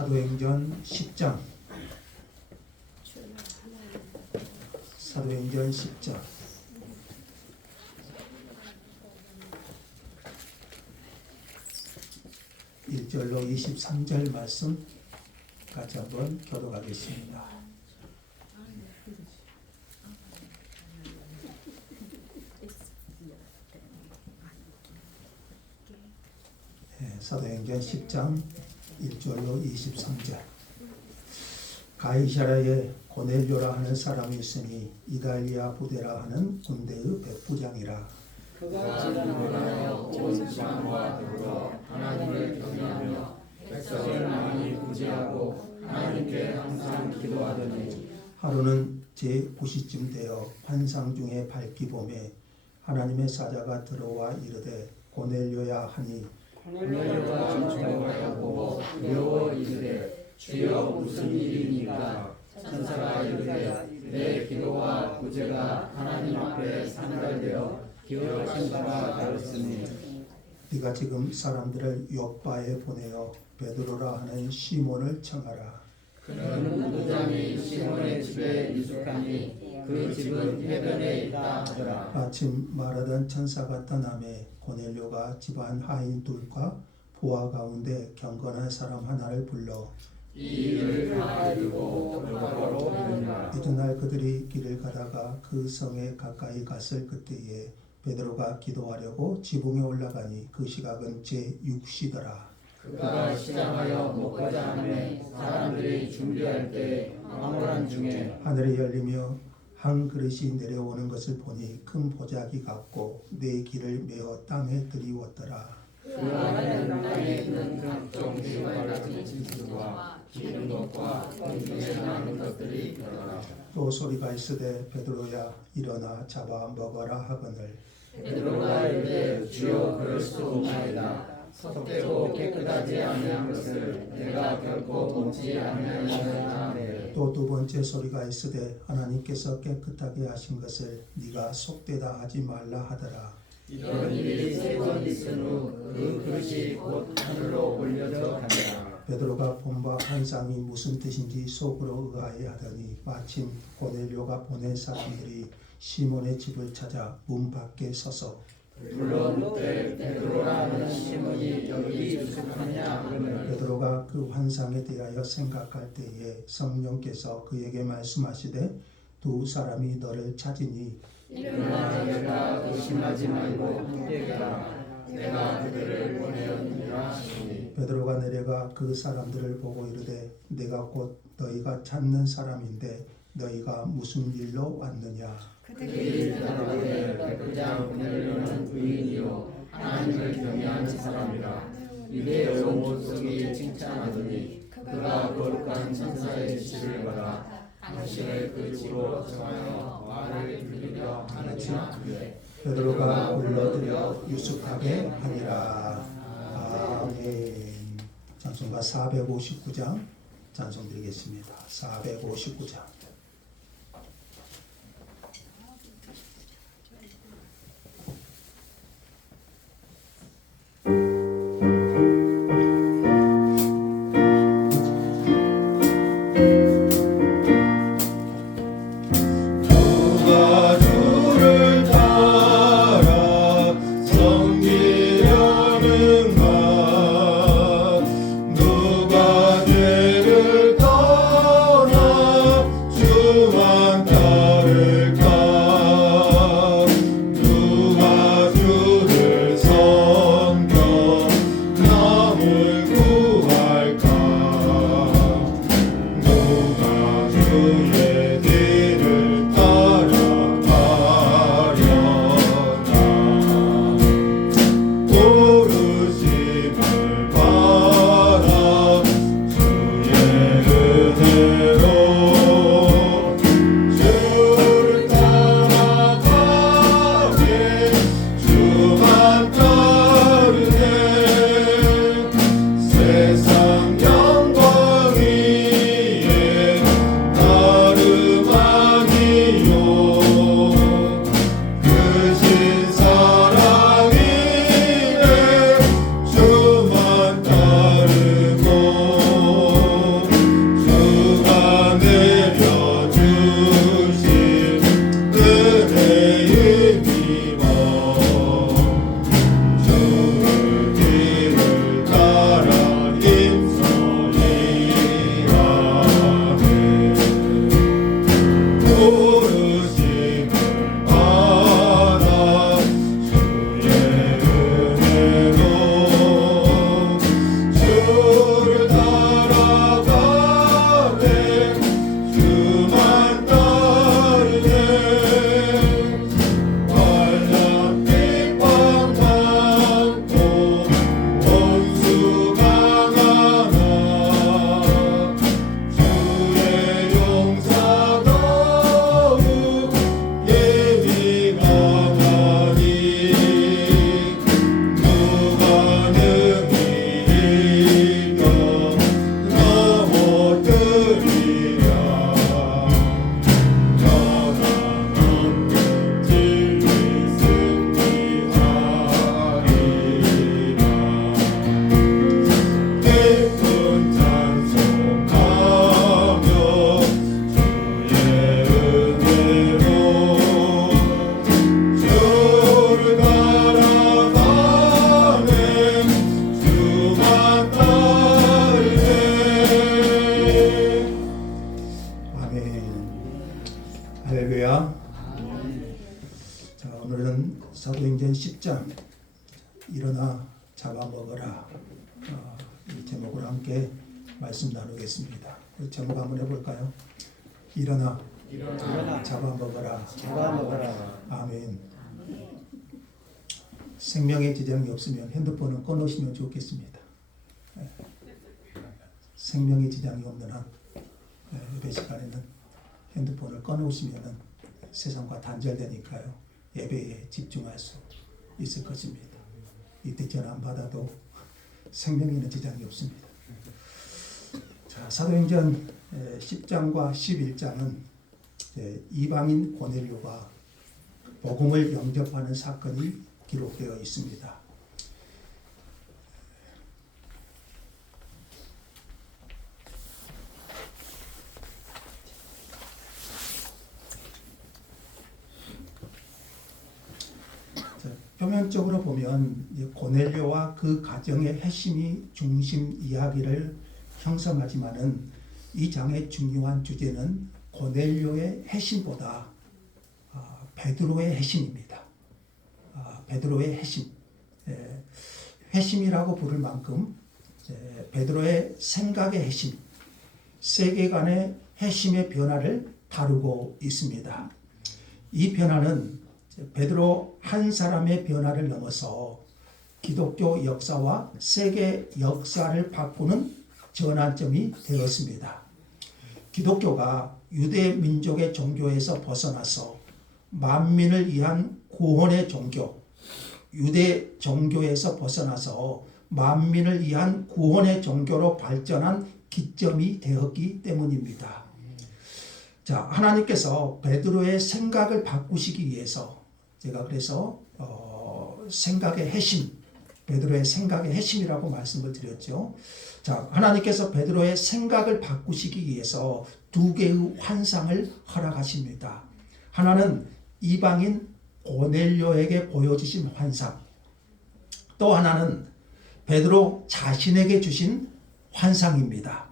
사도행전 10장. 사도행전 10장. 1절로 23절 말씀 같이 한번 교독하겠습니다. 사도행전 10장 1절로 23절. 가이사랴에 고넬료라 하는 사람이 있으니 이달리아 부대라 하는 군대의 백부장이라. 그가 지나가며 온 지방과 더불어 하나님을 경외하며 백성을 많이 구제하고 하나님께 항상 기도하더니 하루는 제9시쯤 되어 환상 중에 밝기 봄에 하나님의 사자가 들어와 이르되 고넬료야 하니 고넬료가 중하여 보고 두려워 이르되 주여 무슨 일이니까. 천사가 이르되 내 기도와 구제가 하나님 앞에 상달되어 기억하신 바가 되었으니 네가 지금 사람들을 요바에 보내어 베드로라 하는 시몬을 청하라. 그는 무장이 시몬의 집에 유숙하니 그 집은 해변에 있다 하더라. 마침 말하던 천사가 떠나매 고넬료가 집안 하인 둘과 보아 가운데 경건한 사람 하나를 불러 이 일을 다 이루고 돌아가로 이르니라. 이튿날 그들이 길을 가다가 그 성에 가까이 갔을 그때에 베드로가 기도하려고 지붕에 올라가니 그 시각은 제6시더라. 그가 시장하여 먹고자 하매 사람들이 준비할 때 황홀한 중에 하늘이 열리며 한 그릇이 내려오는 것을 보니 큰 보자기 같고 네 길을 메어 땅에 들이웠더라. 그 안에는 땅에 있는 각종 실과 같은 진수와 기름 것과 공중에 나는 것들이 있더라. 또 소리가 있으되 베드로야 일어나 잡아 먹어라 하거늘 베드로가 이르되 주여 그럴 수 없나이다. 섭되고 깨끗하지 아니한 것을 내가 결코 먹지 아니하리라 하매 또 두 번째 소리가 있으되 하나님께서 깨끗하게 하신 것을 네가 속되다 하지 말라 하더라. 이런 일이 세 번 있은 후 그 그릇이 곧 하늘로 올려져 가니라. 베드로가 본 바 환상이 무슨 뜻인지 속으로 의아해하더니 마침 고넬료가 보낸 사람들이 시몬의 집을 찾아 문 밖에 서서 불러 묻되 베드로라는 시몬이 여기 유숙하냐 하거늘 베드로가 그 환상에 대하여 생각할 때에 성령께서 그에게 말씀하시되 두 사람이 너를 찾으니 일어나 내가 의심하지 말고 함께 가라. 내가 그들을 보내었느니라 하시니 베드로가 내려가 그 사람들을 보고 이르되 내가 곧 너희가 찾는 사람인데 너희가 무슨 일로 왔느냐. 그들이 대답하되 백부장 고넬료는 의인이요 하나님을 경외하는 사람이라. 유대 온 족속이 칭찬하더니 그가 거룩한 천사의 지시를 받아 당신을 그 집으로 정하여 말을 들으려 하느냐 하되 베드로가 불러들여 유숙하게 하니라. 아멘. 찬송가 459장 찬송드리겠습니다. 459장. 누가 죄를 떠나 6장 일어나 잡아먹어라 이 제목으로 함께 말씀 나누겠습니다. 그 제목 한번 해볼까요? 일어나 잡아먹어라. 아멘. 생명의 지장이 없으면 핸드폰은 꺼놓으시면 좋겠습니다. 생명의 지장이 없는 한 예배 시간에는 핸드폰을 꺼놓으시면 세상과 단절되니까요. 예배에 집중할 수 있을 것입니다. 이때 전화 안 받아도 생명에는 지장이 없습니다. 자, 사도행전 10장과 11장은 이방인 고넬료가 복음을 영접하는 사건이 기록되어 있습니다. 표면적으로 보면 고넬료와 그 가정의 핵심이 중심 이야기를 형성하지만은 이 장의 중요한 주제는 고넬료의 핵심보다 베드로의 핵심입니다. 베드로의 핵심, 핵심이라고 부를 만큼 베드로의 생각의 핵심, 세계관의 핵심의 변화를 다루고 있습니다. 이 변화는 베드로 한 사람의 변화를 넘어서 기독교 역사와 세계 역사를 바꾸는 전환점이 되었습니다. 기독교가 유대 민족의 종교에서 벗어나서 만민을 위한 구원의 종교, 유대 종교에서 벗어나서 만민을 위한 구원의 종교로 발전한 기점이 되었기 때문입니다. 자, 하나님께서 베드로의 생각을 바꾸시기 위해서 제가 그래서 생각의 핵심, 베드로의 생각의 핵심이라고 말씀을 드렸죠. 자, 하나님께서 베드로의 생각을 바꾸시기 위해서 두 개의 환상을 허락하십니다. 하나는 이방인 고넬료에게 보여주신 환상, 또 하나는 베드로 자신에게 주신 환상입니다.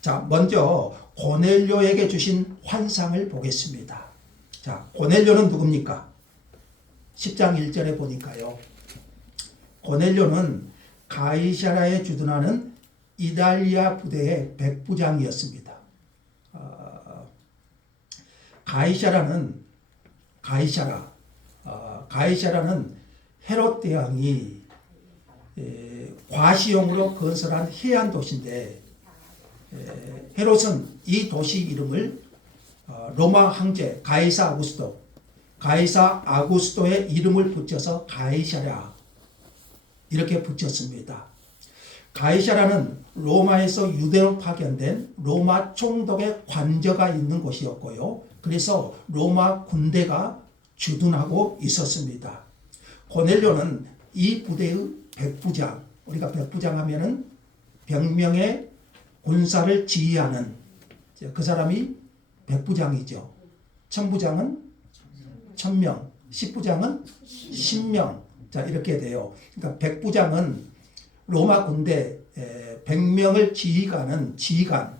자, 먼저 고넬료에게 주신 환상을 보겠습니다. 자, 고넬료는 누굽니까? 10장 1절에 보니까요. 고넬료는 가이사랴에 주둔하는 이달리아 부대의 백부장이었습니다. 가이사랴는 헤롯 대왕이 과시용으로 건설한 해안 도시인데 헤롯은 이 도시 이름을 로마 황제 가이사 아구스토의 이름을 붙여서 가이사랴 이렇게 붙였습니다. 가이사랴는 로마에서 유대로 파견된 로마 총독의 관저가 있는 곳이었고요. 그래서 로마 군대가 주둔하고 있었습니다. 고넬료는 이 부대의 백부장, 우리가 백부장 하면은 100명의 군사를 지휘하는 그 사람이 백부장이죠. 천부장은 1000명, 10부장은 10명. 자, 이렇게 돼요. 그러니까 백부장은 로마 군대 100명을 지휘관은 지휘관,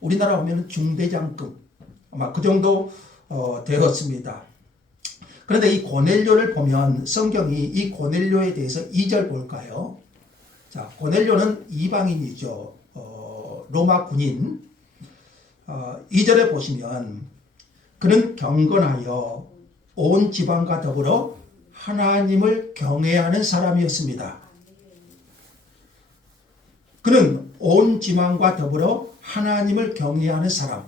우리나라 보면 중대장급 아마 그 정도 되었습니다. 그런데 이 고넬료를 보면 성경이 이 고넬료에 대해서 2절 볼까요? 자, 고넬료는 이방인이죠. 로마 군인. 2절에 보시면 그는 경건하여 온 지방과 더불어 하나님을 경외하는 사람이었습니다. 그는 온 지방과 더불어 하나님을 경외하는 사람.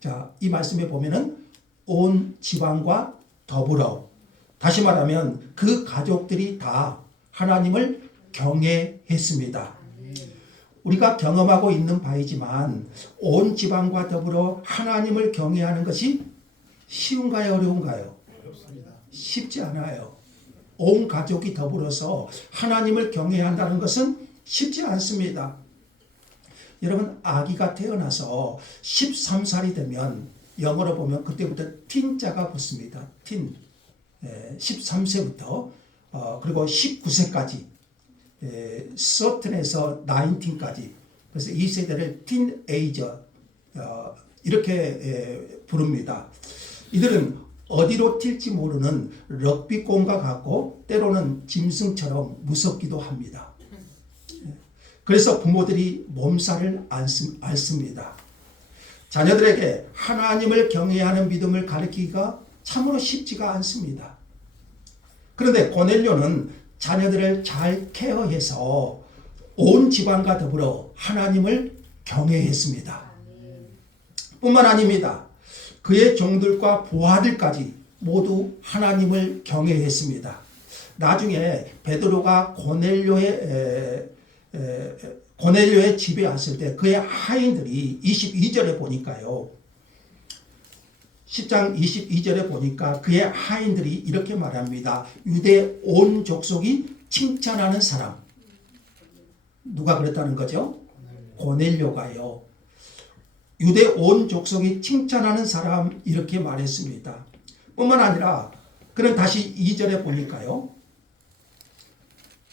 자, 이 말씀에 보면은 온 지방과 더불어, 다시 말하면 그 가족들이 다 하나님을 경외했습니다. 우리가 경험하고 있는 바이지만 온 지방과 더불어 하나님을 경외하는 것이 쉬운가요, 어려운가요? 어렵습니다. 쉽지 않아요. 온 가족이 더불어서 하나님을 경외한다는 것은 쉽지 않습니다. 여러분, 아기가 태어나서 13살이 되면 영어로 보면 그때부터 틴자가 붙습니다. 틴. 13세부터 그리고 19세까지 13에서 19까지, 그래서 이 세대를 틴에이저 이렇게 부릅니다. 이들은 어디로 튈지 모르는 럭비공과 같고 때로는 짐승처럼 무섭기도 합니다. 그래서 부모들이 몸살을 앓습니다. 자녀들에게 하나님을 경외하는 믿음을 가르치기가 참으로 쉽지가 않습니다. 그런데 고넬료는 자녀들을 잘 케어해서 온 집안과 더불어 하나님을 경외했습니다. 뿐만 아닙니다. 그의 종들과 부하들까지 모두 하나님을 경외했습니다. 나중에 베드로가 고넬료의 집에 왔을 때 그의 하인들이 22절에 보니까요. 10장 22절에 보니까 그의 하인들이 이렇게 말합니다. 유대 온 족속이 칭찬하는 사람. 누가 그랬다는 거죠? 고넬료가요. 유대 온 족속이 칭찬하는 사람 이렇게 말했습니다. 뿐만 아니라 그는 다시 2절에 보니까요.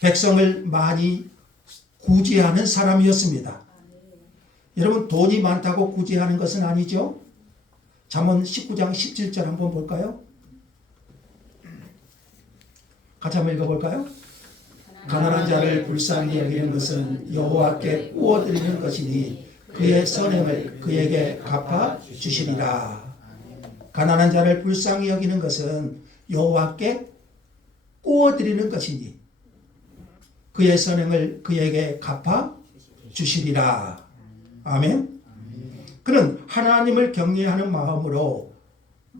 백성을 많이 구제하는 사람이었습니다. 여러분 돈이 많다고 구제하는 것은 아니죠. 잠언 19장 17절 한번 볼까요? 같이 한번 읽어볼까요? 가난한 자를 불쌍히 여기는 것은 여호와께 구워드리는 것이니 그의 선행을 그에게 갚아 주시리라. 가난한 자를 불쌍히 여기는 것은 여호와께 구워드리는 것이니 그의 선행을 그에게 갚아 주시리라. 아멘. 그는 하나님을 경외하는 마음으로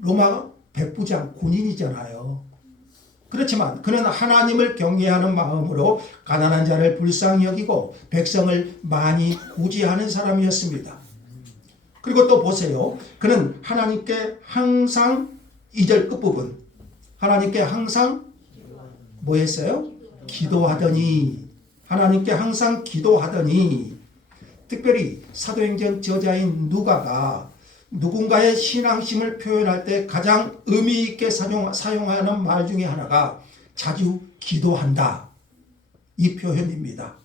로마 백부장 군인이잖아요. 그렇지만 그는 하나님을 경외하는 마음으로 가난한 자를 불쌍히 여기고 백성을 많이 구제하는 사람이었습니다. 그리고 또 보세요. 그는 하나님께 항상 2절 끝부분 하나님께 항상 뭐 했어요? 기도하더니 하나님께 항상 기도하더니 특별히 사도행전 저자인 누가가 누군가의 신앙심을 표현할 때 가장 의미 있게 사용하는 말 중에 하나가 자주 기도한다. 이 표현입니다.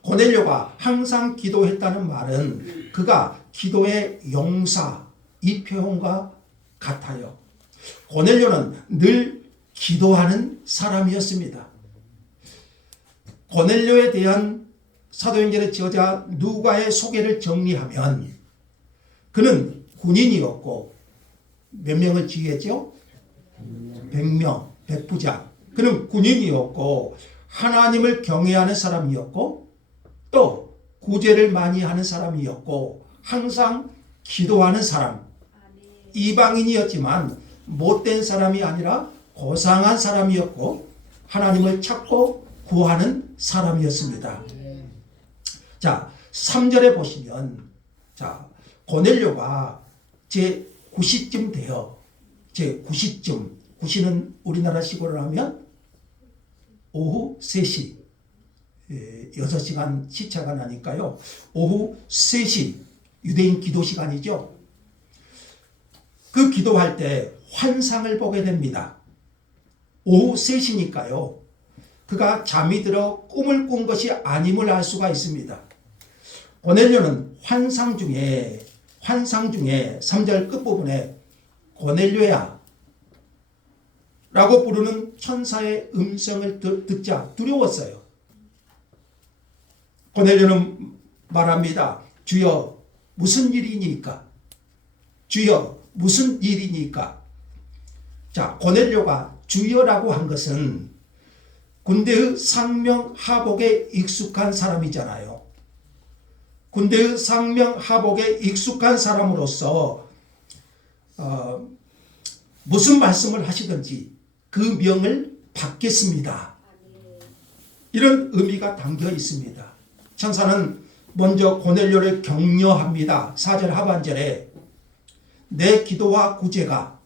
고넬료가 항상 기도했다는 말은 그가 기도의 용사 이 표현과 같아요. 고넬료는 늘 기도하는 사람이었습니다. 고넬료에 대한 사도행전의 저자 누가의 소개를 정리하면 그는 군인이었고 몇 명을 지휘했죠? 100명, 백부장. 그는 군인이었고 하나님을 경외하는 사람이었고 또 구제를 많이 하는 사람이었고 항상 기도하는 사람. 이방인이었지만 못된 사람이 아니라 고상한 사람이었고 하나님을 찾고 구하는 사람이었습니다. 자, 3절에 보시면 고넬료가 제 9시쯤 돼요. 제 9시쯤. 9시는 우리나라식으로 하면 오후 3시. 6시간 시차가 나니까요. 오후 3시. 유대인 기도 시간이죠. 그 기도할 때 환상을 보게 됩니다. 오후 3시니까요. 그가 잠이 들어 꿈을 꾼 것이 아님을 알 수가 있습니다. 고넬료는 환상 중에 3절 끝부분에 고넬료야 라고 부르는 천사의 음성을 듣자 두려웠어요. 고넬료는 말합니다. 주여 무슨 일이니까? 주여 무슨 일이니까? 자, 고넬료가 주여라고 한 것은 군대의 상명 하복에 익숙한 사람이잖아요. 군대의 상명 하복에 익숙한 사람으로서 무슨 말씀을 하시든지 그 명을 받겠습니다. 이런 의미가 담겨 있습니다. 천사는 먼저 고넬료를 격려합니다. 4절 하반절에 내 기도와 구제가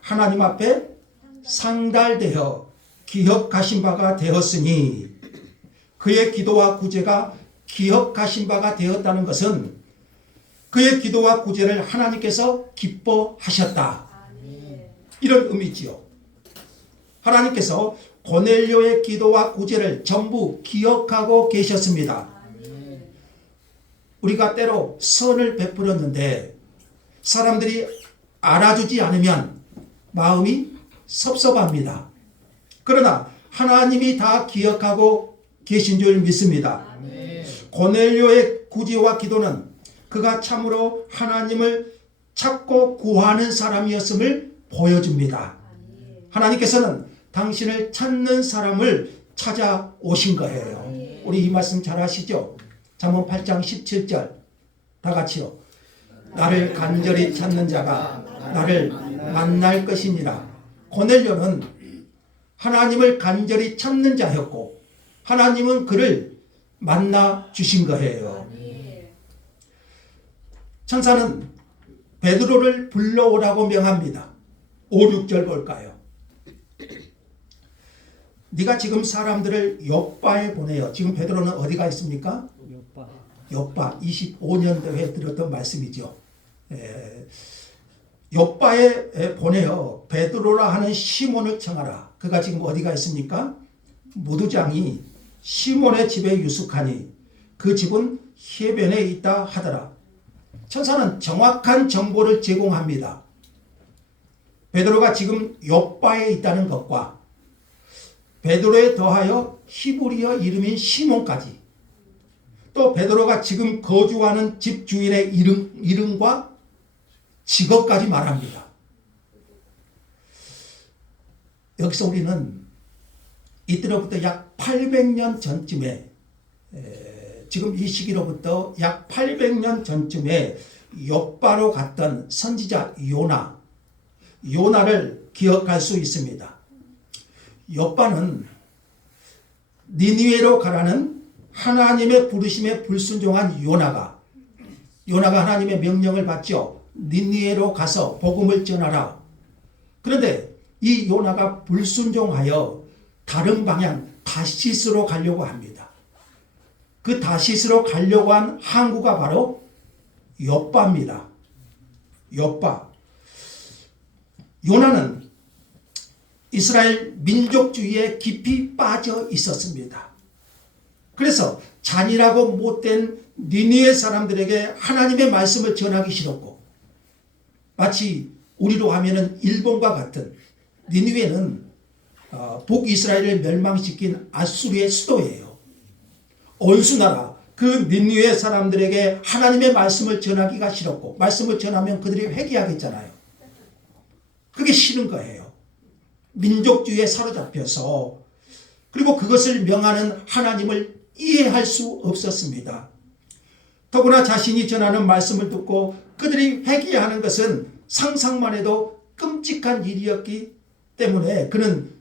하나님 앞에 상달되어 기억하신 바가 되었으니 그의 기도와 구제가 기억하신 바가 되었다는 것은 그의 기도와 구제를 하나님께서 기뻐하셨다. 이런 의미지요. 하나님께서 고넬료의 기도와 구제를 전부 기억하고 계셨습니다. 우리가 때로 선을 베풀었는데 사람들이 알아주지 않으면 마음이 섭섭합니다. 그러나 하나님이 다 기억하고 계신 줄 믿습니다. 고넬료의 구제와 기도는 그가 참으로 하나님을 찾고 구하는 사람이었음을 보여줍니다. 하나님께서는 당신을 찾는 사람을 찾아오신 거예요. 우리 이 말씀 잘 아시죠? 잠언 8장 17절 다 같이요. 나를 간절히 찾는 자가 나를 만날 것이니라. 고넬료는 하나님을 간절히 찾는 자였고 하나님은 그를 만나 주신 거예요. 천사는 베드로를 불러오라고 명합니다. 5, 6절 볼까요? 네가 지금 사람들을 욥바에 보내요. 지금 베드로는 어디가 있습니까? 욥바 25년도에 들었던 말씀이죠. 욥바에 보내어 베드로라 하는 시몬을 청하라. 그가 지금 어디가 있습니까? 무두장이 시몬의 집에 유숙하니 그 집은 해변에 있다 하더라. 천사는 정확한 정보를 제공합니다. 베드로가 지금 욥바에 있다는 것과 베드로에 더하여 히브리어 이름인 시몬까지 또 베드로가 지금 거주하는 집 주인의 이름과 직업까지 말합니다. 여기서 우리는 이때로부터 약 800년 전쯤에 지금 이 시기로부터 약 800년 전쯤에 욥바로 갔던 선지자 요나를 기억할 수 있습니다. 욥바는 니느웨로 가라는 하나님의 부르심에 불순종한 요나가 하나님의 명령을 받죠. 니느웨로 가서 복음을 전하라. 그런데 이 요나가 불순종하여 다른 방향 다시스로 가려고 합니다. 그 다시스로 가려고 한 항구가 바로 욥바입니다. 욥바. 요나는 이스라엘 민족주의에 깊이 빠져 있었습니다. 그래서 잔인하고 못된 니느웨 사람들에게 하나님의 말씀을 전하기 싫었고 마치 우리로 하면은 일본과 같은 니느웨는 북이스라엘을 멸망시킨 아수르의 수도예요. 온수나라 그 니느웨 사람들에게 하나님의 말씀을 전하기가 싫었고 말씀을 전하면 그들이 회개하겠잖아요. 그게 싫은 거예요. 민족주의에 사로잡혀서 그리고 그것을 명하는 하나님을 이해할 수 없었습니다. 더구나 자신이 전하는 말씀을 듣고 그들이 회개하는 것은 상상만 해도 끔찍한 일이었기 때문에 그는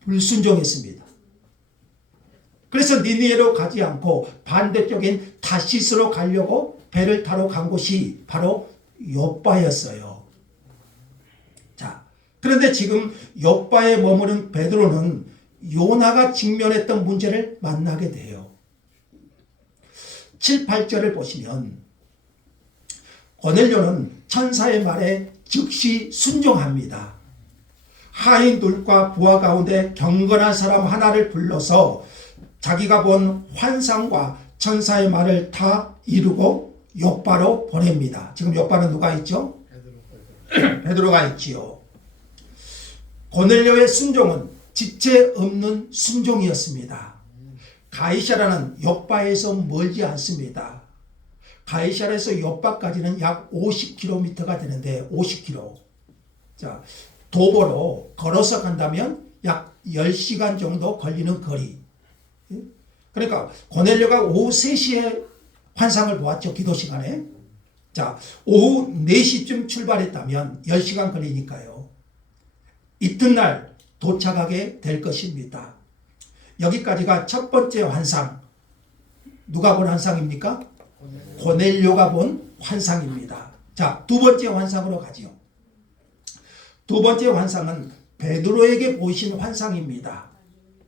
불순종했습니다. 그래서 니느웨로 가지 않고 반대쪽인 다시스로 가려고 배를 타러 간 곳이 바로 욥바였어요. 자, 그런데 지금 욥바에 머무른 베드로는 요나가 직면했던 문제를 만나게 돼요. 7, 8절을 보시면 고넬료는 천사의 말에 즉시 순종합니다. 하인들과 부하 가운데 경건한 사람 하나를 불러서 자기가 본 환상과 천사의 말을 다 이루고 욥바로 보냅니다. 지금 욥바는 누가 있죠? 베드로가 있지요. 고넬료의 순종은 지체 없는 순종이었습니다. 가이사라는 욥바에서 멀지 않습니다. 가이사라에서 욥바까지는 약 50km가 되는데 50km. 자, 도보로 걸어서 간다면 약 10시간 정도 걸리는 거리. 그러니까 고넬료가 오후 3시에 환상을 보았죠. 기도 시간에. 자, 오후 4시쯤 출발했다면 10시간 걸리니까요. 이튿날 도착하게 될 것입니다. 여기까지가 첫 번째 환상. 누가 본 환상입니까? 고넬료가 본 환상입니다. 자, 두 번째 환상으로 가지요. 두 번째 환상은 베드로에게 보이신 환상입니다.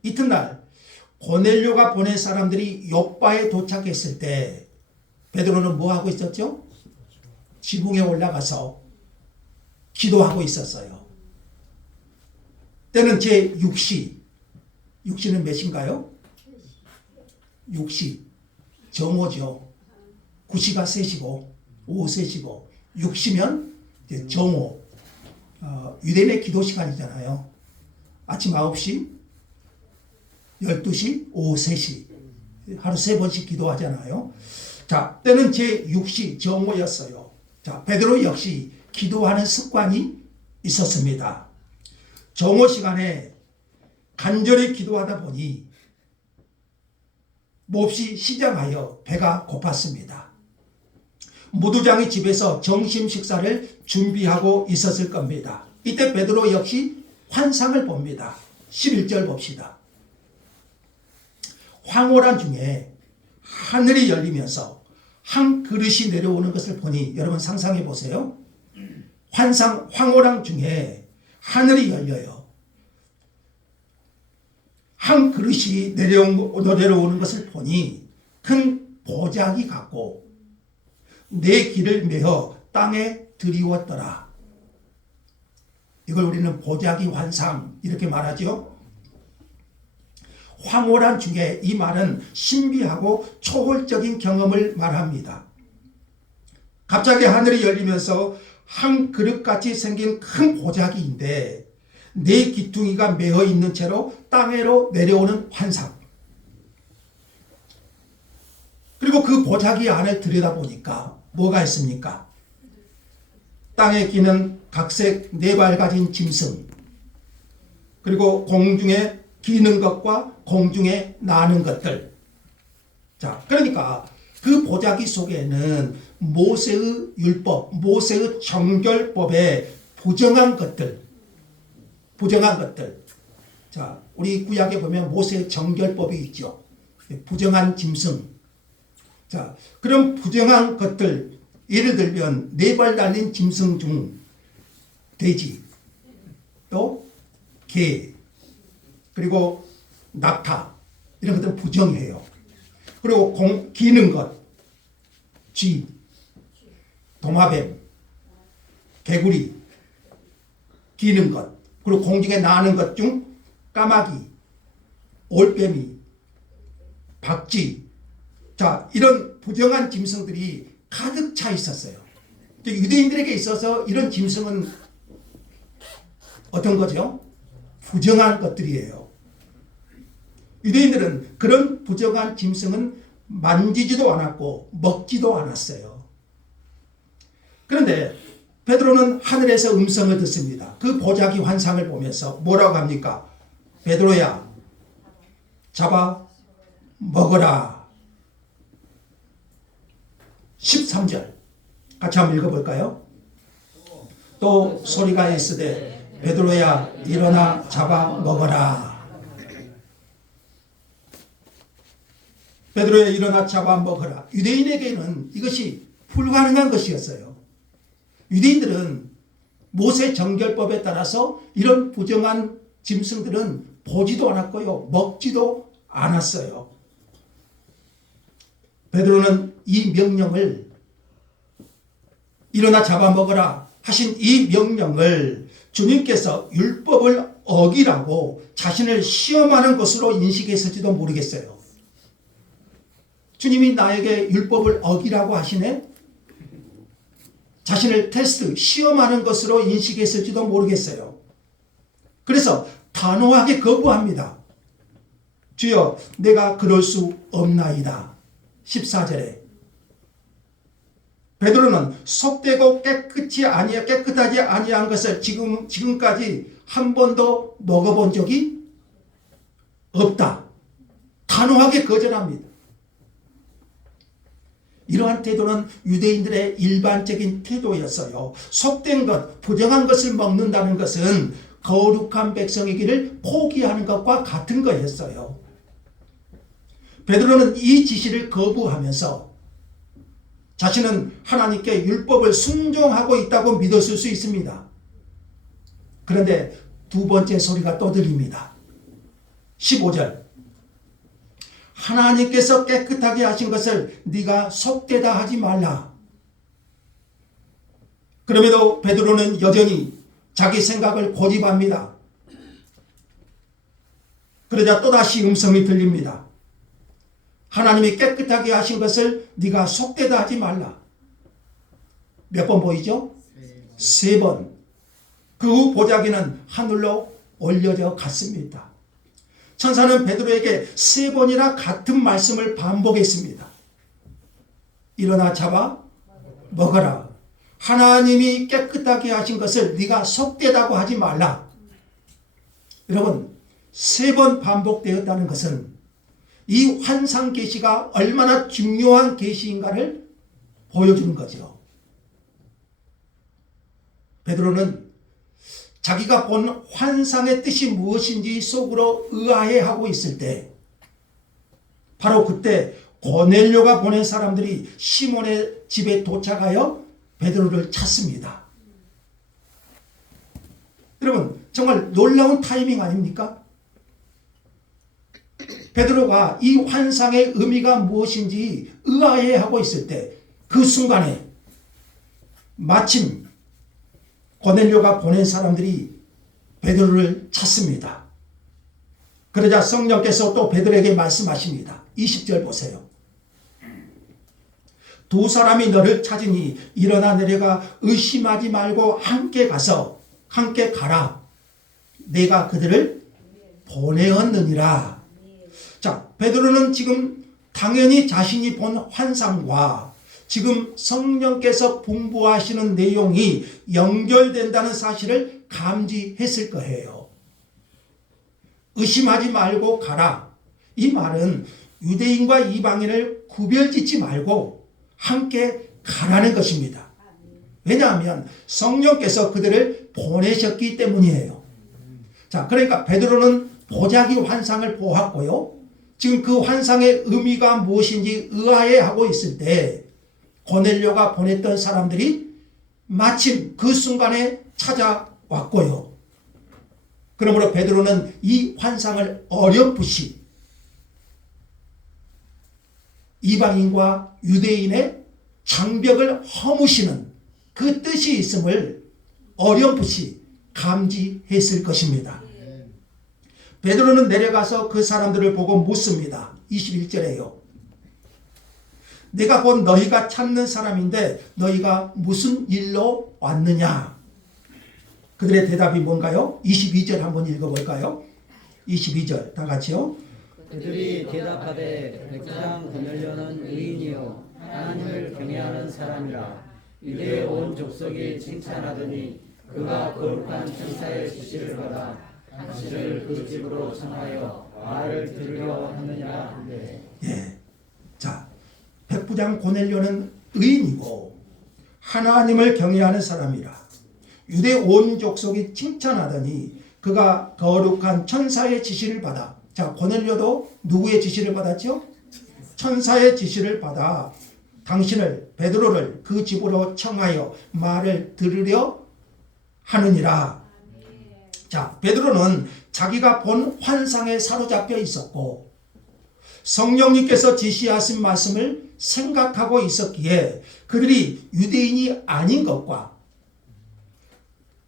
이튿날 고넬료가 보낸 사람들이 욥바에 도착했을 때 베드로는 뭐 하고 있었죠? 지붕에 올라가서 기도하고 있었어요. 때는 제 6시. 6시는 몇인가요? 6시. 정오죠. 9시가 3시고 오후 3시고 6시면 이제 정오. 유대인의 기도 시간이잖아요. 아침 9시, 12시, 오후 3시. 하루 3번씩 기도하잖아요. 자, 때는 제6시 정오였어요. 자, 베드로 역시 기도하는 습관이 있었습니다. 정오 시간에 간절히 기도하다 보니 몹시 시장하여 배가 고팠습니다. 무두장이 집에서 점심 식사를 준비하고 있었을 겁니다. 이때 베드로 역시 환상을 봅니다. 11절 봅시다. 황홀한 중에 하늘이 열리면서 한 그릇이 내려오는 것을 보니, 여러분 상상해 보세요. 황홀한 중에 하늘이 열려요. 한 그릇이 내려오는 것을 보니 큰 보자기 같고 내 길을 메어 땅에 드리웠더라. 이걸 우리는 보자기 환상 이렇게 말하죠. 황홀한 중에, 이 말은 신비하고 초월적인 경험을 말합니다. 갑자기 하늘이 열리면서 한 그릇같이 생긴 큰 보자기인데 네 기둥이가 메어 있는 채로 땅으로 내려오는 환상. 그리고 그 보자기 안을 들여다보니까 뭐가 있습니까? 땅에 기는 각색 4발 가진 짐승, 그리고 공중에 기는 것과 공중에 나는 것들. 자, 그러니까 그 보자기 속에는 모세의 율법, 모세의 정결법에 부정한 것들. 자, 우리 구약에 보면 모세의 정결법이 있죠. 부정한 짐승. 자, 그런 부정한 것들, 예를 들면 4발 달린 짐승 중 돼지, 또 개, 그리고 낙타, 이런 것들은 부정해요. 그리고 기는 것, 쥐, 도마뱀, 개구리, 기는 것, 그리고 공중에 나는 것 중 까마귀, 올빼미, 박쥐. 자, 이런 부정한 짐승들이 가득 차 있었어요. 유대인들에게 있어서 이런 짐승은 어떤 거죠? 부정한 것들이에요. 유대인들은 그런 부정한 짐승은 만지지도 않았고 먹지도 않았어요. 그런데 베드로는 하늘에서 음성을 듣습니다. 그 보자기 환상을 보면서 뭐라고 합니까? 베드로야, 잡아 먹어라. 13절 같이 한번 읽어볼까요? 또 소리가 있으되 베드로야, 일어나 잡아 먹어라. 베드로야, 일어나 잡아 먹어라. 유대인에게는 이것이 불가능한 것이었어요. 유대인들은 모세 정결법에 따라서 이런 부정한 짐승들은 보지도 않았고요, 먹지도 않았어요. 베드로는 이 명령을, 일어나 잡아먹어라 하신 이 명령을 주님께서 율법을 어기라고 자신을 시험하는 것으로 인식했을지도 모르겠어요. 주님이 나에게 율법을 어기라고 하시네? 자신을 테스트, 시험하는 것으로 인식했을지도 모르겠어요. 그래서 단호하게 거부합니다. 주여, 내가 그럴 수 없나이다. 14절에 베드로는 속되고 깨끗하지 아니한 것을 지금까지 한 번도 먹어본 적이 없다. 단호하게 거절합니다. 이러한 태도는 유대인들의 일반적인 태도였어요. 속된 것, 부정한 것을 먹는다는 것은 거룩한 백성이기를 포기하는 것과 같은 거였어요. 베드로는 이 지시를 거부하면서 자신은 하나님께 율법을 순종하고 있다고 믿었을 수 있습니다. 그런데 두 번째 소리가 또 들립니다. 15절. 하나님께서 깨끗하게 하신 것을 네가 속되다 하지 말라. 그럼에도 베드로는 여전히 자기 생각을 고집합니다. 그러자 또다시 음성이 들립니다. 하나님이 깨끗하게 하신 것을 네가 속되다 하지 말라. 몇 번 보이죠? 3번. 그 후 보자기는 하늘로 올려져 갔습니다. 천사는 베드로에게 3번이나 같은 말씀을 반복했습니다. 일어나 잡아 먹어라. 하나님이 깨끗하게 하신 것을 네가 속되다고 하지 말라. 여러분, 3번 반복되었다는 것은 이 환상 계시가 얼마나 중요한 계시인가를 보여주는 거죠. 베드로는 자기가 본 환상의 뜻이 무엇인지 속으로 의아해하고 있을 때, 바로 그때 고넬료가 보낸 사람들이 시몬의 집에 도착하여 베드로를 찾습니다. 여러분, 정말 놀라운 타이밍 아닙니까? 베드로가 이 환상의 의미가 무엇인지 의아해하고 있을 때, 그 순간에 마침 고넬료가 보낸 사람들이 베드로를 찾습니다. 그러자 성령께서 또 베드로에게 말씀하십니다. 20절 보세요. 2 사람이 너를 찾으니 일어나 내려가 의심하지 말고 함께 가라. 내가 그들을 보내었느니라. 자, 베드로는 지금 당연히 자신이 본 환상과 지금 성령께서 분부하시는 내용이 연결된다는 사실을 감지했을 거예요. 의심하지 말고 가라. 이 말은 유대인과 이방인을 구별짓지 말고 함께 가라는 것입니다. 왜냐하면 성령께서 그들을 보내셨기 때문이에요. 자, 그러니까 베드로는 보자기 환상을 보았고요. 지금 그 환상의 의미가 무엇인지 의아해하고 있을 때 고넬료가 보냈던 사람들이 마침 그 순간에 찾아왔고요. 그러므로 베드로는 이 환상을 어렴풋이 이방인과 유대인의 장벽을 허무시는 그 뜻이 있음을 어렴풋이 감지했을 것입니다. 베드로는 내려가서 그 사람들을 보고 묻습니다. 21절에요. 내가 곧 너희가 찾는 사람인데 너희가 무슨 일로 왔느냐? 그들의 대답이 뭔가요? 22절 한번 읽어볼까요? 22절 다 같이요. 그들이 대답하되 백부장 고넬료는 의인이요 하나님을 경외하는 사람이라. 유대 온 족속이 칭찬하더니 그가 거룩한 천사의 지시를 받아 당신을 그 집으로 청하여 말을 들으려 하느니라 한데. 예. 자, 백부장 고넬료는 의인이고 하나님을 경외하는 사람이라. 유대 온 족속이 칭찬하더니 그가 거룩한 천사의 지시를 받아. 자, 고넬료도 누구의 지시를 받았죠? 천사의 지시를 받아 당신을, 베드로를 그 집으로 청하여 말을 들으려 하느니라. 자, 베드로는 자기가 본 환상에 사로잡혀 있었고 성령님께서 지시하신 말씀을 생각하고 있었기에 그들이 유대인이 아닌 것과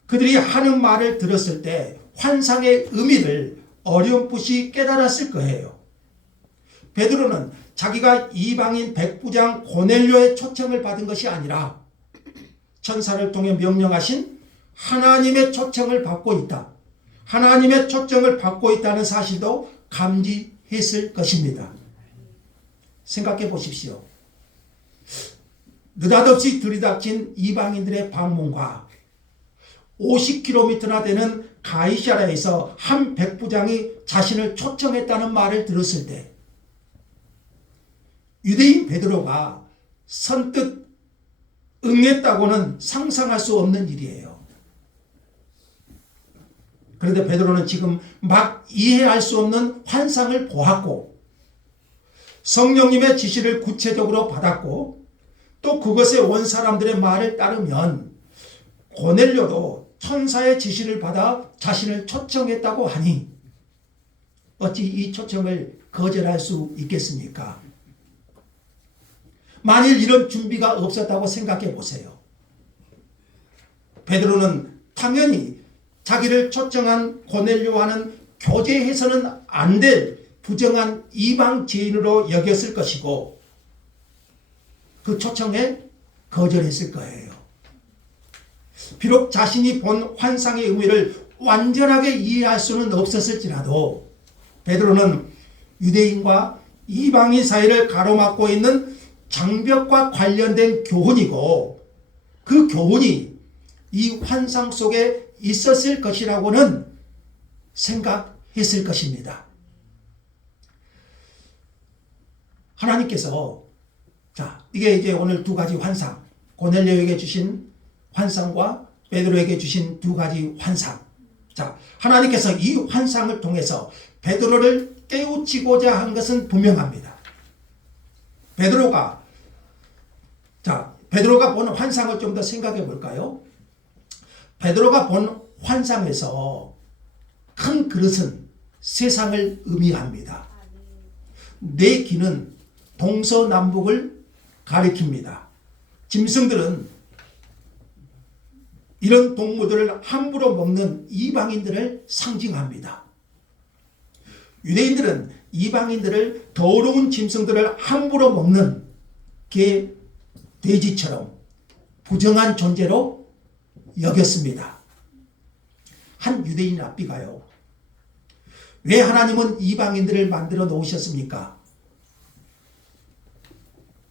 그들이 하는 말을 들었을 때 환상의 의미를 어렴풋이 깨달았을 거예요. 베드로는 자기가 이방인 백부장 고넬료의 초청을 받은 것이 아니라 천사를 통해 명령하신 하나님의 초청을 받고 있다. 하나님의 초청을 받고 있다는 사실도 감지했을 것입니다. 생각해 보십시오. 느닷없이 들이닥친 이방인들의 방문과 50km나 되는 가이사랴에서 한 백부장이 자신을 초청했다는 말을 들었을 때 유대인 베드로가 선뜻 응했다고는 상상할 수 없는 일이에요. 그런데 베드로는 지금 막 이해할 수 없는 환상을 보았고 성령님의 지시를 구체적으로 받았고 또 그것에 온 사람들의 말을 따르면 고넬료도 천사의 지시를 받아 자신을 초청했다고 하니 어찌 이 초청을 거절할 수 있겠습니까? 만일 이런 준비가 없었다고 생각해 보세요. 베드로는 당연히 자기를 초청한 고넬료와는 교제해서는 안 될 부정한 이방 죄인으로 여겼을 것이고 그 초청에 거절했을 거예요. 비록 자신이 본 환상의 의미를 완전하게 이해할 수는 없었을지라도 베드로는 유대인과 이방인 사이를 가로막고 있는 장벽과 관련된 교훈이고 그 교훈이 이 환상 속에 있었을 것이라고는 생각했을 것입니다. 하나님께서 이게 이제 오늘 두 가지 환상, 고넬료에게 주신 환상과 베드로에게 주신 두 가지 환상. 하나님께서 이 환상을 통해서 베드로를 깨우치고자 한 것은 분명합니다. 베드로가 본 환상을 좀 더 생각해 볼까요? 베드로가 본 환상에서 큰 그릇은 세상을 의미합니다. 네 귀는 동서남북을 가리킵니다. 짐승들은 이런 동물들을 함부로 먹는 이방인들을 상징합니다. 유대인들은 이방인들을 더러운 짐승들을 함부로 먹는 개, 돼지처럼 부정한 존재로 여겼습니다. 한 유대인 랍비가요, 왜 하나님은 이방인들을 만들어 놓으셨습니까?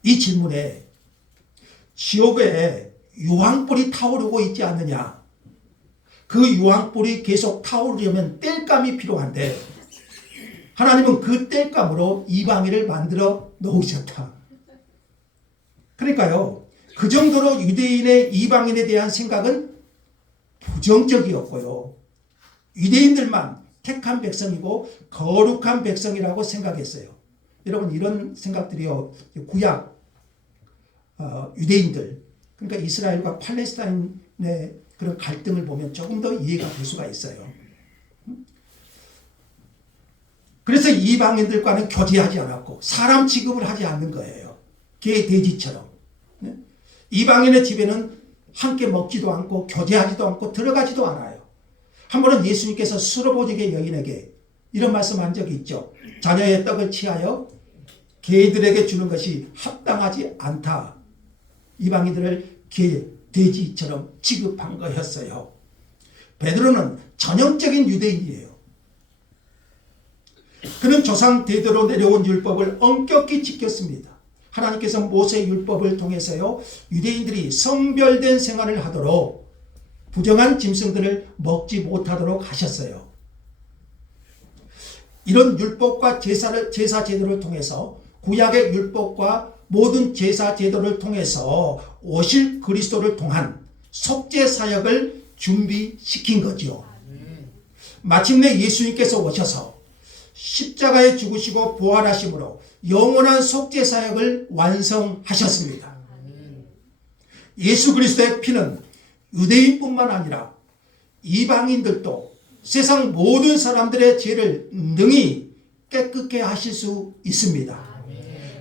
이 질문에 지옥에 유황불이 타오르고 있지 않느냐, 그 유황불이 계속 타오르려면 땔감이 필요한데 하나님은 그 땔감으로 이방인을 만들어 놓으셨다. 그러니까요, 그 정도로 유대인의 이방인에 대한 생각은 부정적이었고요, 유대인들만 택한 백성이고 거룩한 백성이라고 생각했어요. 여러분, 이런 생각들이요, 구약 유대인들, 그러니까 이스라엘과 팔레스타인의 그런 갈등을 보면 조금 더 이해가 될 수가 있어요. 그래서 이방인들과는 교제하지 않았고 사람 취급을 하지 않는 거예요. 개, 돼지처럼. 이방인의 집에는 함께 먹지도 않고 교제하지도 않고 들어가지도 않아요. 한 번은 예수님께서 수로보니게 여인에게 이런 말씀한 적이 있죠. 자녀의 떡을 취하여 개들에게 주는 것이 합당하지 않다. 이방인들을 개, 돼지처럼 취급한 거였어요. 베드로는 전형적인 유대인이에요. 그는 조상 대대로 내려온 율법을 엄격히 지켰습니다. 하나님께서 모세 율법을 통해서요, 유대인들이 성별된 생활을 하도록 부정한 짐승들을 먹지 못하도록 하셨어요. 이런 율법과 제사 제도를 통해서, 구약의 율법과 모든 제사 제도를 통해서 오실 그리스도를 통한 속죄 사역을 준비시킨 거죠. 마침내 예수님께서 오셔서 십자가에 죽으시고 부활하심으로 영원한 속죄 사역을 완성하셨습니다. 예수 그리스도의 피는 유대인뿐만 아니라 이방인들도 세상 모든 사람들의 죄를 능히 깨끗게 하실 수 있습니다.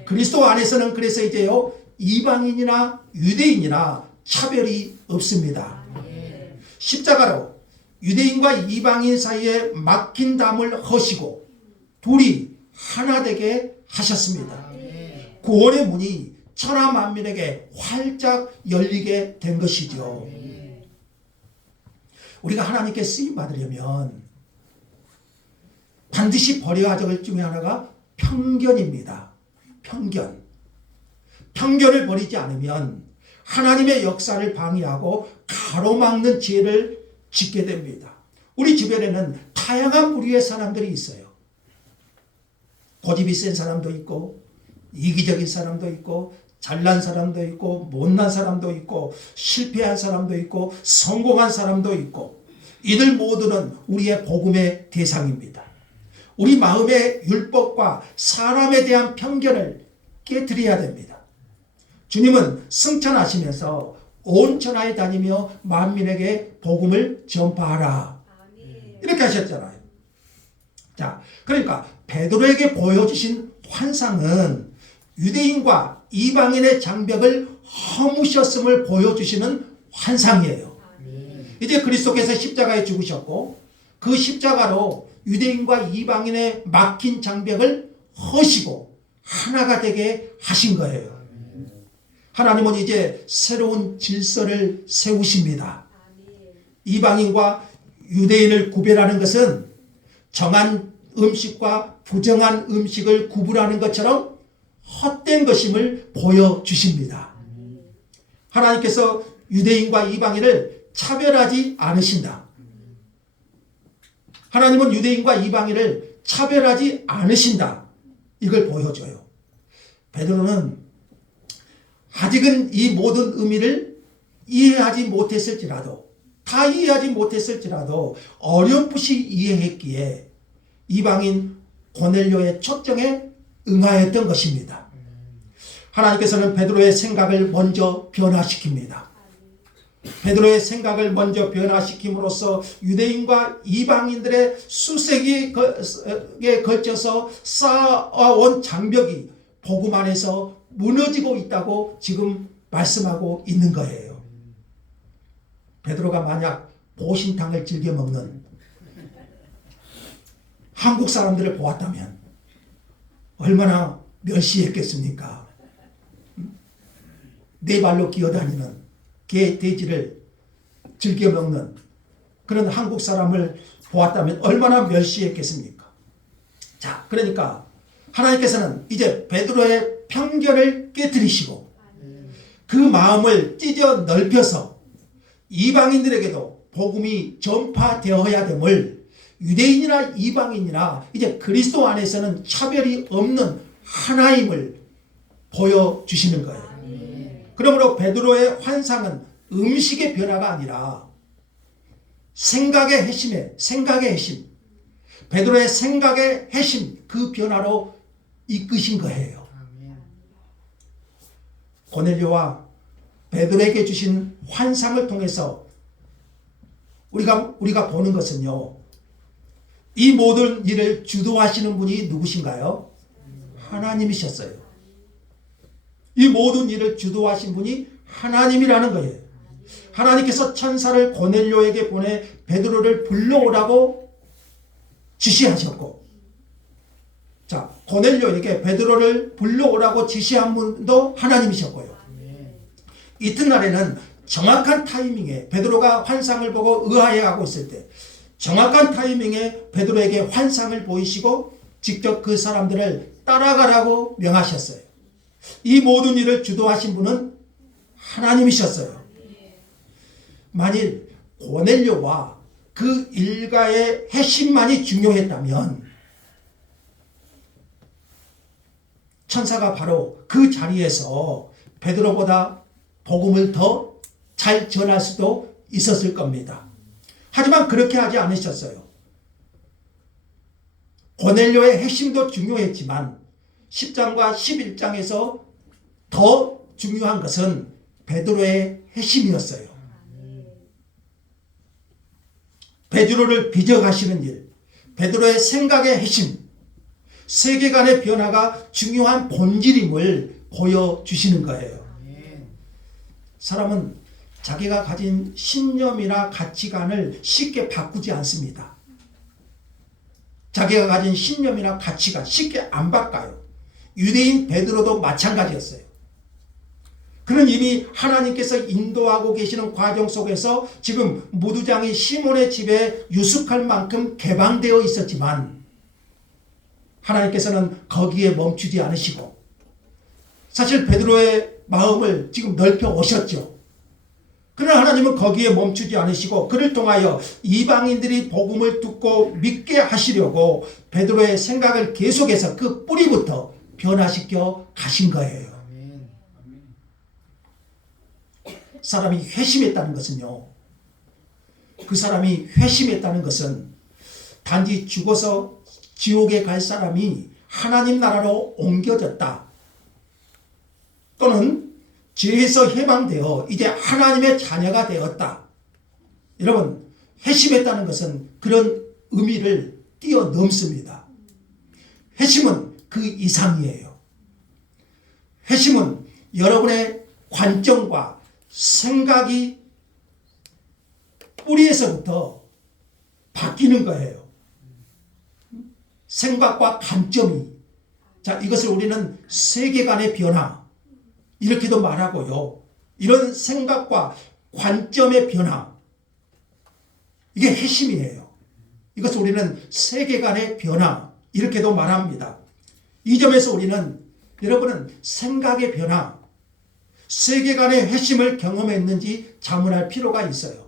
그리스도 안에서는 그래서 이제요, 이방인이나 유대인이나 차별이 없습니다. 십자가로 유대인과 이방인 사이에 막힌 담을 허시고 둘이 하나 되게 하셨습니다. 구원의 문이 천하 만민에게 활짝 열리게 된 것이죠. 우리가 하나님께 쓰임 받으려면 반드시 버려야 할 것 중에 하나가 편견입니다. 편견을 버리지 않으면 하나님의 역사를 방해하고 가로막는 죄를 짓게 됩니다. 우리 주변에는 다양한 부류의 사람들이 있어요. 고집이 센 사람도 있고, 이기적인 사람도 있고, 잘난 사람도 있고, 못난 사람도 있고, 실패한 사람도 있고, 성공한 사람도 있고, 이들 모두는 우리의 복음의 대상입니다. 우리 마음의 율법과 사람에 대한 편견을 깨트려야 됩니다. 주님은 승천하시면서 온 천하에 다니며 만민에게 복음을 전파하라, 이렇게 하셨잖아요. 자, 그러니까 베드로에게 보여주신 환상은 유대인과 이방인의 장벽을 허무셨음을 보여주시는 환상이에요. 이제 그리스도께서 십자가에 죽으셨고 그 십자가로 유대인과 이방인의 막힌 장벽을 허시고 하나가 되게 하신 거예요. 하나님은 이제 새로운 질서를 세우십니다. 이방인과 유대인을 구별하는 것은 정한 음식과 부정한 음식을 구분하는 것처럼 헛된 것임을 보여주십니다. 하나님께서 유대인과 이방인을 차별하지 않으신다. 하나님은 유대인과 이방인을 차별하지 않으신다. 이걸 보여줘요. 베드로는 아직은 이 모든 의미를 이해하지 못했을지라도, 다 이해하지 못했을지라도 어렴풋이 이해했기에 이방인 고넬료의 초청에 응하였던 것입니다. 하나님께서는 베드로의 생각을 먼저 변화시킵니다. 베드로의 생각을 먼저 변화시킴으로써 유대인과 이방인들의 수세기에 걸쳐서 쌓아온 장벽이 복음 안에서 무너지고 있다고 지금 말씀하고 있는 거예요. 베드로가 만약 보신탕을 즐겨 먹는 한국 사람들을 보았다면 얼마나 멸시했겠습니까? 네 발로 기어다니는 개, 돼지를 즐겨 먹는 그런 한국 사람을 보았다면 얼마나 멸시했겠습니까? 자, 그러니까 하나님께서는 이제 베드로의 편견을 깨뜨리시고 그 마음을 찢어 넓혀서 이방인들에게도 복음이 전파되어야 됨을 유대인이나 이방인이나 이제 그리스도 안에서는 차별이 없는 하나임을 보여주시는 거예요. 그러므로 베드로의 환상은 음식의 변화가 아니라 생각의 핵심, 베드로의 생각의 핵심, 그 변화로 이끄신 거예요. 고넬료와 베드로에게 주신 환상을 통해서 우리가 보는 것은요, 이 모든 일을 주도하시는 분이 누구신가요? 하나님이셨어요. 이 모든 일을 주도하신 분이 하나님이라는 거예요. 하나님께서 천사를 고넬료에게 보내 베드로를 불러오라고 지시하셨고, 자, 고넬료에게 베드로를 불러오라고 지시한 분도 하나님이셨고요. 이튿날에는 정확한 타이밍에 베드로가 환상을 보고 의아해하고 있을 때 정확한 타이밍에 베드로에게 환상을 보이시고 직접 그 사람들을 따라가라고 명하셨어요. 이 모든 일을 주도하신 분은 하나님이셨어요. 만일 고넬료와 그 일가의 핵심만이 중요했다면 천사가 바로 그 자리에서 베드로보다 복음을 더 잘 전할 수도 있었을 겁니다. 하지만 그렇게 하지 않으셨어요. 고넬료의 핵심도 중요했지만 10장과 11장에서 더 중요한 것은 베드로의 핵심이었어요. 베드로를 빚어가시는 일, 베드로의 생각의 핵심, 세계관의 변화가 중요한 본질임을 보여주시는 거예요. 사람은 자기가 가진 신념이나 가치관을 쉽게 바꾸지 않습니다. 자기가 가진 신념이나 가치관 쉽게 안 바꿔요. 유대인 베드로도 마찬가지였어요. 그는 이미 하나님께서 인도하고 계시는 과정 속에서 지금 무두장이 시몬의 집에 유숙할 만큼 개방되어 있었지만 하나님께서는 거기에 멈추지 않으시고 사실 베드로의 마음을 지금 넓혀 오셨죠. 그러나 하나님은 거기에 멈추지 않으시고 그를 통하여 이방인들이 복음을 듣고 믿게 하시려고 베드로의 생각을 계속해서 그 뿌리부터 변화시켜 가신 거예요. 사람이 회심했다는 것은요, 그 사람이 회심했다는 것은 단지 죽어서 지옥에 갈 사람이 하나님 나라로 옮겨졌다, 또는 죄에서 해방되어 이제 하나님의 자녀가 되었다. 여러분, 회심했다는 것은 그런 의미를 뛰어넘습니다. 회심은 그 이상이에요. 회심은 여러분의 관점과 생각이 뿌리에서부터 바뀌는 거예요. 생각과 관점이. 자, 이것을 우리는 세계관의 변화, 이렇게도 말하고요. 이런 생각과 관점의 변화, 이게 회심이에요. 이것을 우리는 세계관의 변화 이렇게도 말합니다. 이 점에서 우리는 여러분은 생각의 변화, 세계관의 회심을 경험했는지 자문할 필요가 있어요.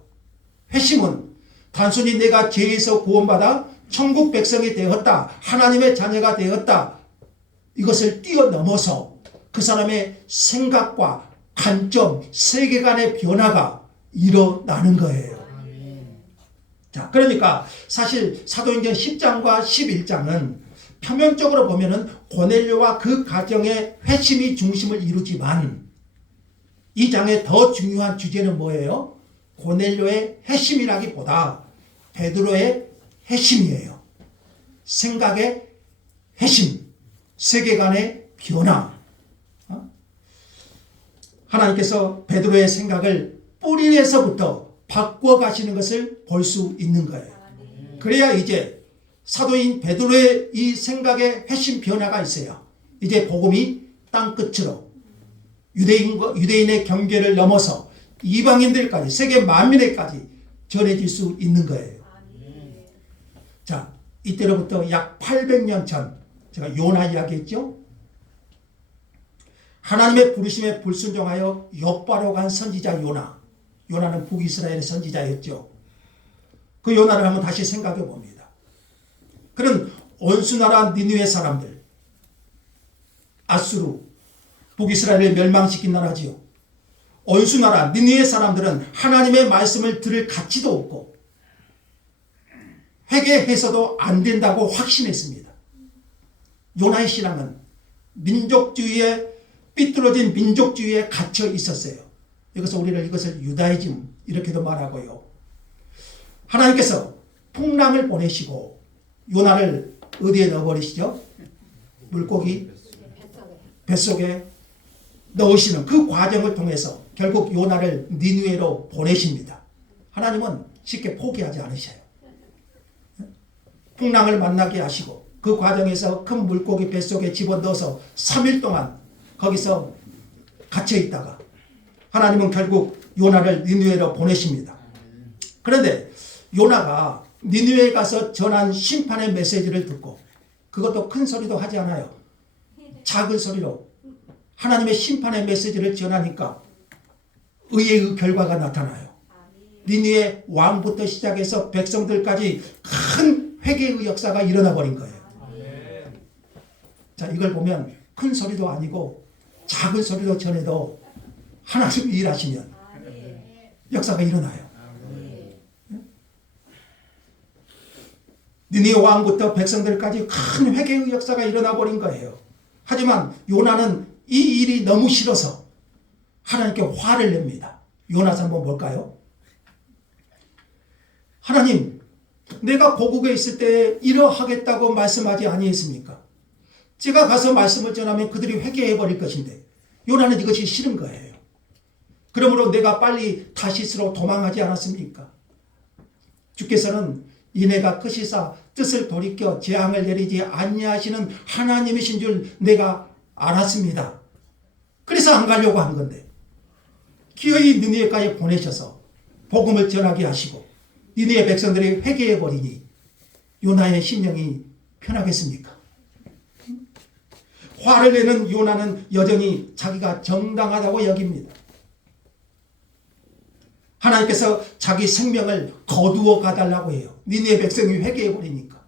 회심은 단순히 내가 죄에서 구원받아 천국 백성이 되었다, 하나님의 자녀가 되었다, 이것을 뛰어넘어서 그 사람의 생각과 관점, 세계관의 변화가 일어나는 거예요. 자, 그러니까 사실 사도행전 10장과 11장은 표면적으로 보면은 고넬료와 그 가정의 회심이 중심을 이루지만 이 장의 더 중요한 주제는 뭐예요? 고넬료의 회심이라기보다 베드로의 회심이에요. 생각의 회심, 세계관의 변화. 하나님께서 베드로의 생각을 뿌리에서부터 바꿔 가시는 것을 볼 수 있는 거예요. 그래야 이제 사도인 베드로의 이 생각의 회심 변화가 있어요. 이제 복음이 땅끝으로 유대인의 경계를 넘어서 이방인들까지 세계 만민에까지 전해질 수 있는 거예요. 자, 이때로부터 약 800년 전 제가 요나 이야기했죠. 하나님의 부르심에 불순종하여 욥바로 간 선지자 요나. 요나는 북이스라엘의 선지자였죠. 그 요나를 한번 다시 생각해 봅니다. 그는 온수나라 니느웨 사람들, 아수르, 북이스라엘을 멸망시킨 나라지요. 온수나라 니느웨 사람들은 하나님의 말씀을 들을 가치도 없고 회개해서도 안 된다고 확신했습니다. 요나의 신앙은 민족주의에 삐뚤어진 민족주의에 갇혀 있었어요. 이것을 유다이즘 이렇게도 말하고요. 하나님께서 풍랑을 보내시고 요나를 어디에 넣어버리시죠? 물고기 뱃속에 넣으시는 그 과정을 통해서 결국 요나를 니느웨로 보내십니다. 하나님은 쉽게 포기하지 않으셔요. 풍랑을 만나게 하시고 그 과정에서 큰 물고기 뱃속에 집어넣어서 3일 동안 거기서 갇혀 있다가 하나님은 결국 요나를 니느웨로 보내십니다. 그런데 요나가 니느웨에 가서 전한 심판의 메시지를 듣고 그것도 큰 소리도 하지 않아요. 작은 소리로 하나님의 심판의 메시지를 전하니까 의의 결과가 나타나요. 니느웨 왕부터 시작해서 백성들까지 큰 회개의 역사가 일어나 버린 거예요. 자, 이걸 보면 큰 소리도 아니고 작은 소리로 전해도 하나님이 일하시면 역사가 일어나요. 니느웨 왕부터 백성들까지 큰 회개의 역사가 일어나 버린 거예요. 하지만 요나는 이 일이 너무 싫어서 하나님께 화를 냅니다. 요나서 한번 볼까요? 하나님, 내가 고국에 있을 때 이러하겠다고 말씀하지 아니했습니까? 제가 가서 말씀을 전하면 그들이 회개해 버릴 것인데 요나는 이것이 싫은 거예요. 그러므로 내가 빨리 다시스로 도망하지 않았습니까? 주께서는 이내가 크시사 뜻을 돌이켜 재앙을 내리지 아니하시는 하나님이신 줄 내가 알았습니다. 그래서 안 가려고 한 건데 기어이 니느웨까지 보내셔서 복음을 전하게 하시고 니느웨 백성들이 회개해 버리니 요나의 심령이 편하겠습니까? 화를 내는 요나는 여전히 자기가 정당하다고 여깁니다. 하나님께서 자기 생명을 거두어 가달라고 해요. 니느웨 백성이 회개해 버리니까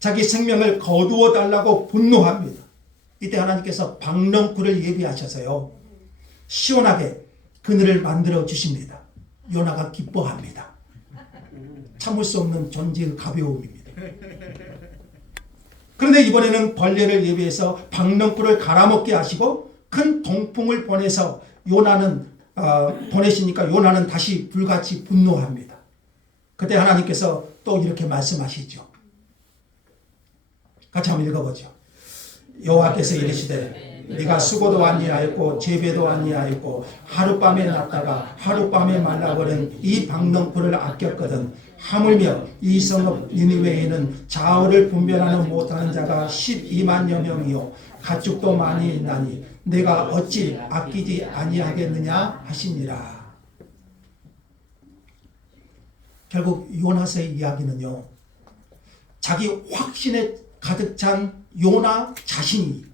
자기 생명을 거두어 달라고 분노합니다. 이때 하나님께서 박넝쿨을 예비하셔서요 시원하게 그늘을 만들어 주십니다. 요나가 기뻐합니다. 참을 수 없는 존재의 가벼움입니다. 그런데 이번에는 벌레를 예비해서 박넝쿨을 갈아먹게 하시고 큰 동풍을 보내서 보내시니까 요나는 다시 불같이 분노합니다. 그때 하나님께서 또 이렇게 말씀하시죠. 같이 한번 읽어보죠. 여호와께서 이르시되 네가 수고도 아니하였고 재배도 아니하였고 하룻밤에 났다가 하룻밤에 말라버린 이 박넝쿨을 아꼈거든 하물며 이 성읍 니느웨에는 좌우를 분별하는 못하는 자가 12만여 명이요 가축도 많이 있나니 내가 어찌 아끼지 아니하겠느냐 하시니라. 결국 요나서의 이야기는요, 자기 확신에 가득 찬 요나 자신이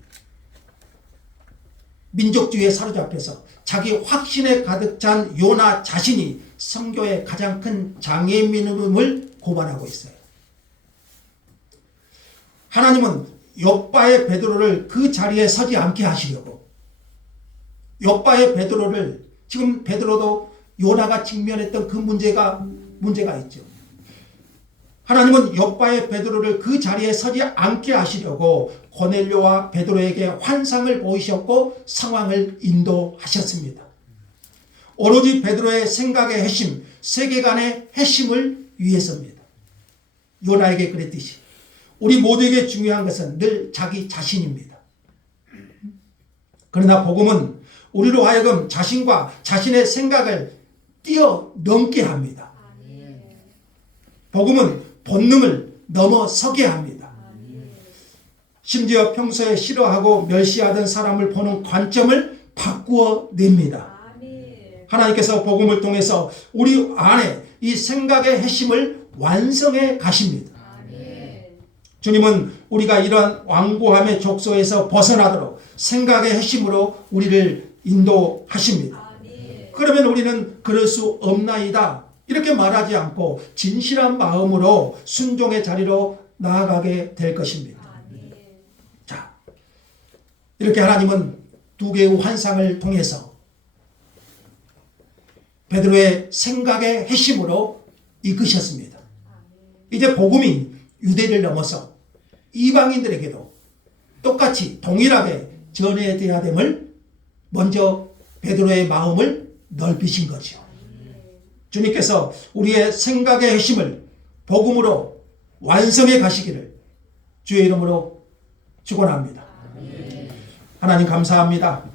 민족주의에 사로잡혀서 자기 확신에 가득 찬 요나 자신이 선교의 가장 큰 장애민임을 고발하고 있어요. 하나님은 욥바의 베드로를 그 자리에 서지 않게 하시려고, 욥바의 베드로를, 지금 베드로도 요나가 직면했던 그 문제가 있죠. 하나님은 욥바의 베드로를 그 자리에 서지 않게 하시려고 고넬료와 베드로에게 환상을 보이셨고 상황을 인도하셨습니다. 오로지 베드로의 생각의 핵심, 세계관의 핵심을 위해서입니다. 요나에게 그랬듯이 우리 모두에게 중요한 것은 늘 자기 자신입니다. 그러나 복음은 우리로 하여금 자신과 자신의 생각을 뛰어넘게 합니다. 복음은 본능을 넘어서게 합니다. 심지어 평소에 싫어하고 멸시하던 사람을 보는 관점을 바꾸어 냅니다. 하나님께서 복음을 통해서 우리 안에 이 생각의 핵심을 완성해 가십니다. 주님은 우리가 이러한 완고함의 족소에서 벗어나도록 생각의 핵심으로 우리를 인도하십니다. 그러면 우리는 그럴 수 없나이다 이렇게 말하지 않고 진실한 마음으로 순종의 자리로 나아가게 될 것입니다. 자, 이렇게 하나님은 두 개의 환상을 통해서 베드로의 생각의 핵심으로 이끄셨습니다. 이제 복음이 유대를 넘어서 이방인들에게도 똑같이 동일하게 전해져야 됨을 먼저 베드로의 마음을 넓히신 거죠. 주님께서 우리의 생각의 핵심을 복음으로 완성해 가시기를 주의 이름으로 축원합니다. 하나님 감사합니다.